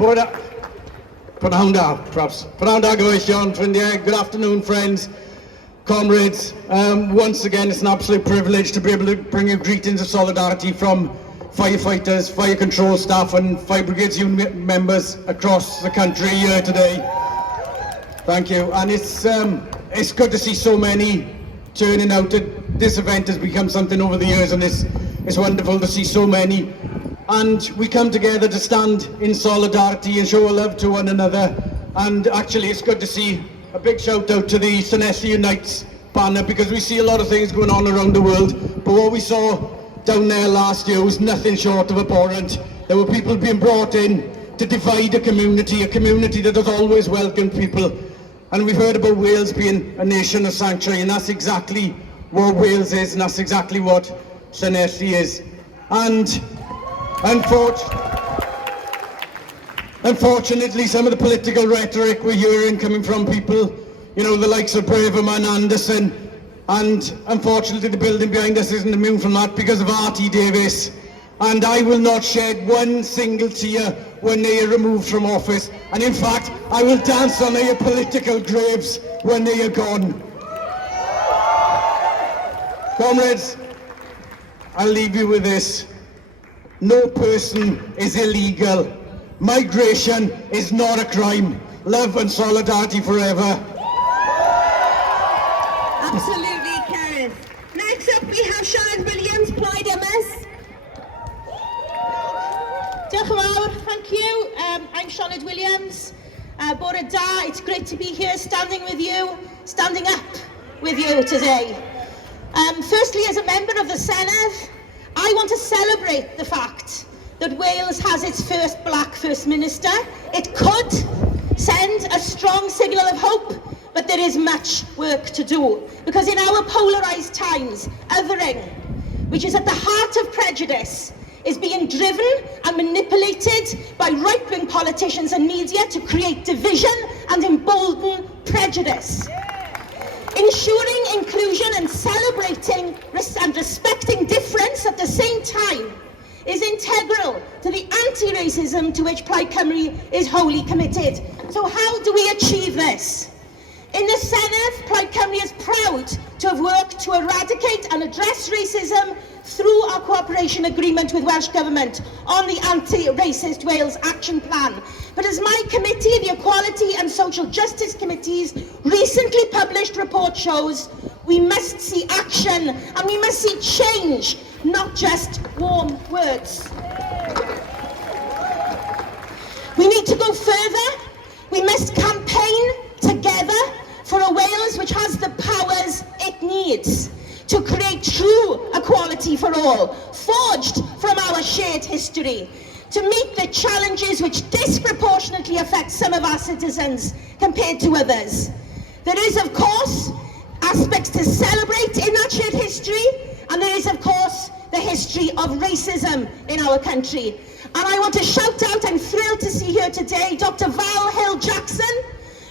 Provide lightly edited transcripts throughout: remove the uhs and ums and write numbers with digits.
Good afternoon, friends, comrades. Once again, it's an absolute privilege to be able to bring you greetings of solidarity from firefighters, fire control staff and fire brigades unit members across the country here today. Thank you. And it's good to see so many turning out. This event has become something over the years, and it's wonderful to see so many. And we come together to stand in solidarity and show our love to one another. And actually, it's good to see a big shout out to the Senedd Unites banner, because we see a lot of things going on around the world. But what we saw down there last year was nothing short of abhorrent. There were people being brought in to divide a community that has always welcomed people. And we've heard about Wales being a nation of sanctuary, and that's exactly what Wales is, and that's exactly what Senedd is. And unfortunately, some of the political rhetoric we're hearing coming from people, you know, the likes of Braverman, Anderson, and unfortunately the building behind us isn't immune from that because of R.T. Davis. And I will not shed one single tear when they are removed from office. And in fact, I will dance on their political graves when they are gone. Comrades, I'll leave you with this. No person is illegal. Migration is not a crime. Love and solidarity forever. Absolutely, Karen. Next up we have Senedd Williams, Plaid MS. Diolch yn fawr, thank you. I'm Senedd Williams. Bore da, it's great to be here standing up with you today. Firstly, as a member of the Senedd, I want to celebrate the fact that Wales has its first black First Minister. It could send a strong signal of hope, but there is much work to do. Because in our polarised times, othering, which is at the heart of prejudice, is being driven and manipulated by right-wing politicians and media to create division and embolden prejudice. Ensuring inclusion and celebrating and respecting difference at the same time is integral to the anti-racism to which Plaid Cymru is wholly committed. So how do we achieve this? In the Senedd, Plaid Cymru is proud to have worked to eradicate and address racism through our cooperation agreement with Welsh Government on the Anti-Racist Wales Action Plan. But as my committee, the Equality and Social Justice Committee's recently published report shows, we must see action and we must see change, not just warm words. We need to go further. We must campaign together for a Wales which has the powers it needs to create true equality for all, forged from our shared history, to meet the challenges which disproportionately affect some of our citizens compared to others. There is, of course, aspects to celebrate in that shared history, and there is, of course, the history of racism in our country. And I want to shout out, I'm thrilled to see here today, Dr. Val Hill-Jackson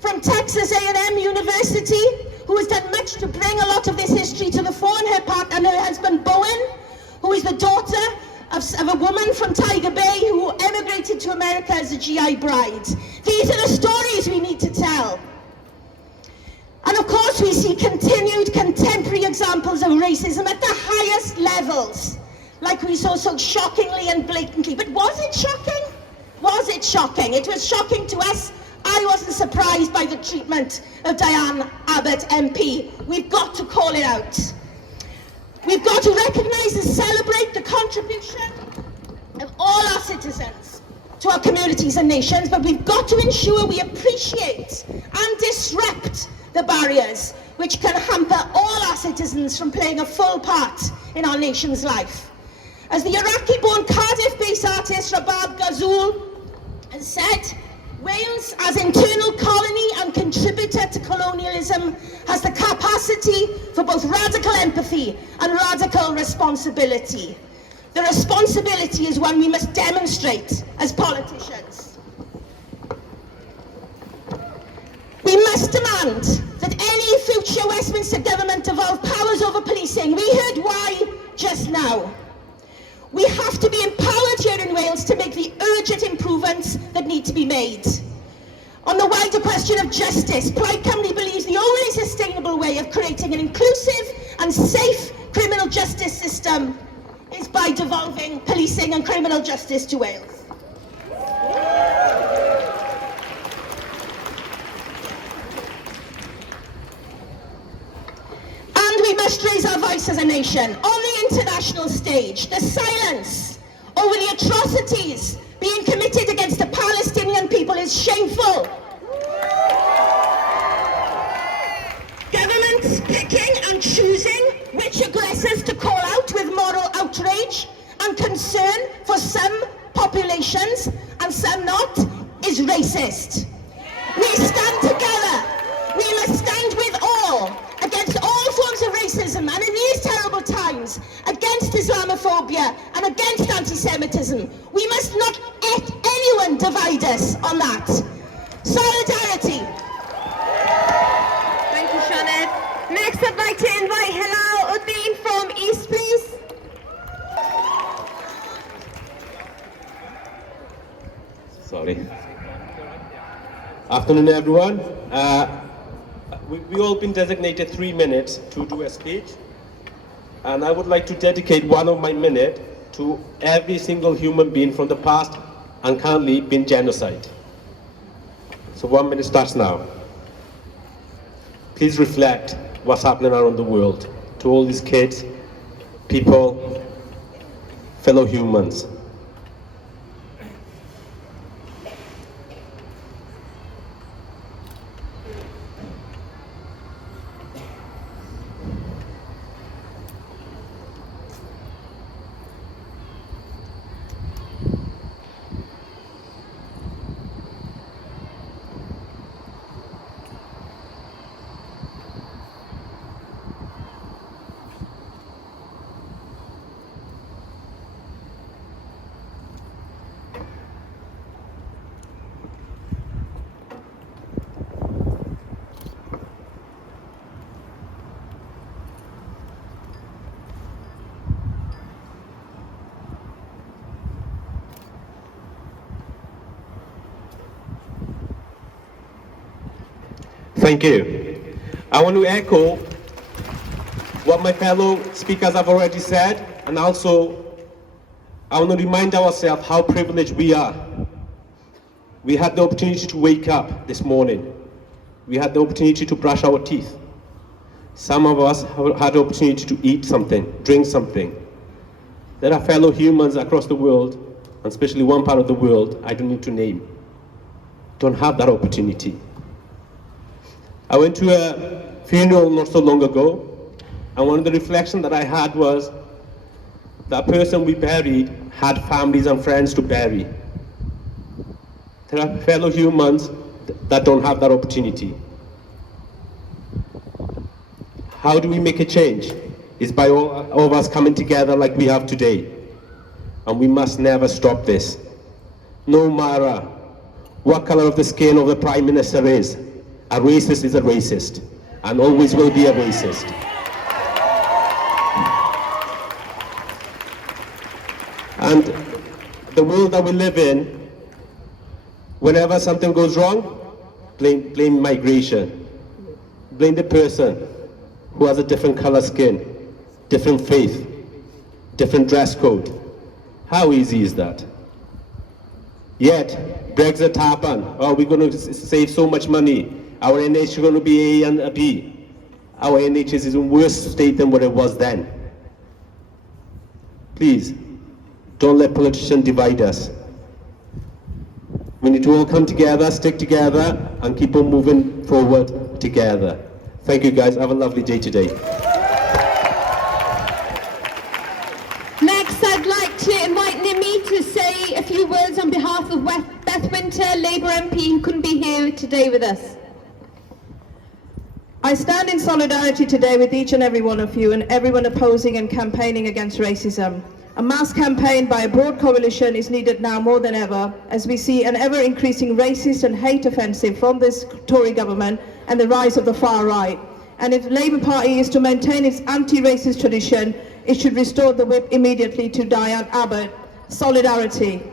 from Texas A&M University, who has done much to bring a lot of this history to the fore, and her partner and her husband Bowen, who is the daughter of a woman from Tiger Bay who emigrated to America as a GI bride. These are the stories we need to tell. And of course we see continued contemporary examples of racism at the highest levels, like we saw so shockingly and blatantly. But was it shocking? Was it shocking? It was shocking to us. I wasn't surprised by the treatment of Diane Abbott MP. We've got to call it out. We've got to recognise and celebrate the contribution of all our citizens to our communities and nations, but we've got to ensure we appreciate and disrupt the barriers which can hamper all our citizens from playing a full part in our nation's life. As the Iraqi-born Cardiff-based artist Rabab Ghazul has said, Wales, as internal colony and contributor to colonialism, has the capacity for both radical empathy and radical responsibility. The responsibility is one we must demonstrate as politicians. We must demand that any future Westminster government devolve powers over policing. We heard why just now. We have to be empowered here in Wales to make the urgent improvements that need to be made. On the wider question of justice, Plaid Cymru believes the only sustainable way of creating an inclusive and safe criminal justice system is by devolving policing and criminal justice to Wales. And we must raise our voice as a nation on the international stage. The silence over the atrocities being committed against the Palestinian people is shameful. Governments picking and choosing which aggressors to call out with moral outrage and concern for some populations and some not is racist. We stand together. We must stand with all against all forms of racism, and in these terrible times against Islamophobia and against anti-Semitism. We must not let anyone divide us on that. Solidarity. Thank you, Senedd. Next, I'd like to invite Halal Uddin from East, please. Sorry. Afternoon, everyone. We all been designated 3 minutes to do a speech, and I would like to dedicate one of my minutes to every single human being from the past and currently been genocide. So 1 minute starts now. Please reflect what's happening around the world to all these kids, people, fellow humans. Thank you. I want to echo what my fellow speakers have already said, and also I want to remind ourselves how privileged we are. We had the opportunity to wake up this morning. We had the opportunity to brush our teeth. Some of us had the opportunity to eat something, drink something. There are fellow humans across the world, and especially one part of the world I don't need to name, don't have that opportunity. I went to a funeral not so long ago, and one of the reflections that I had was that person we buried had families and friends to bury. There are fellow humans that don't have that opportunity. How do we make a change? It's by all of us coming together like we have today. And we must never stop this. No matter what color of the skin of the Prime Minister is, a racist is a racist, and always will be a racist. And the world that we live in, whenever something goes wrong, blame migration. Blame the person who has a different color skin, different faith, different dress code. How easy is that? Yet, Brexit happened. Oh, we're going to save so much money. Our NHS is going to be A and a B. Our NHS is in worse state than what it was then. Please, don't let politicians divide us. We need to all come together, stick together, and keep on moving forward together. Thank you guys, have a lovely day today. Next, I'd like to invite Nimi to say a few words on behalf of Beth Winter, Labour MP, who couldn't be here today with us. I stand in solidarity today with each and every one of you and everyone opposing and campaigning against racism. A mass campaign by a broad coalition is needed now more than ever, as we see an ever-increasing racist and hate offensive from this Tory government and the rise of the far right. And if the Labour Party is to maintain its anti-racist tradition, it should restore the whip immediately to Diane Abbott. Solidarity.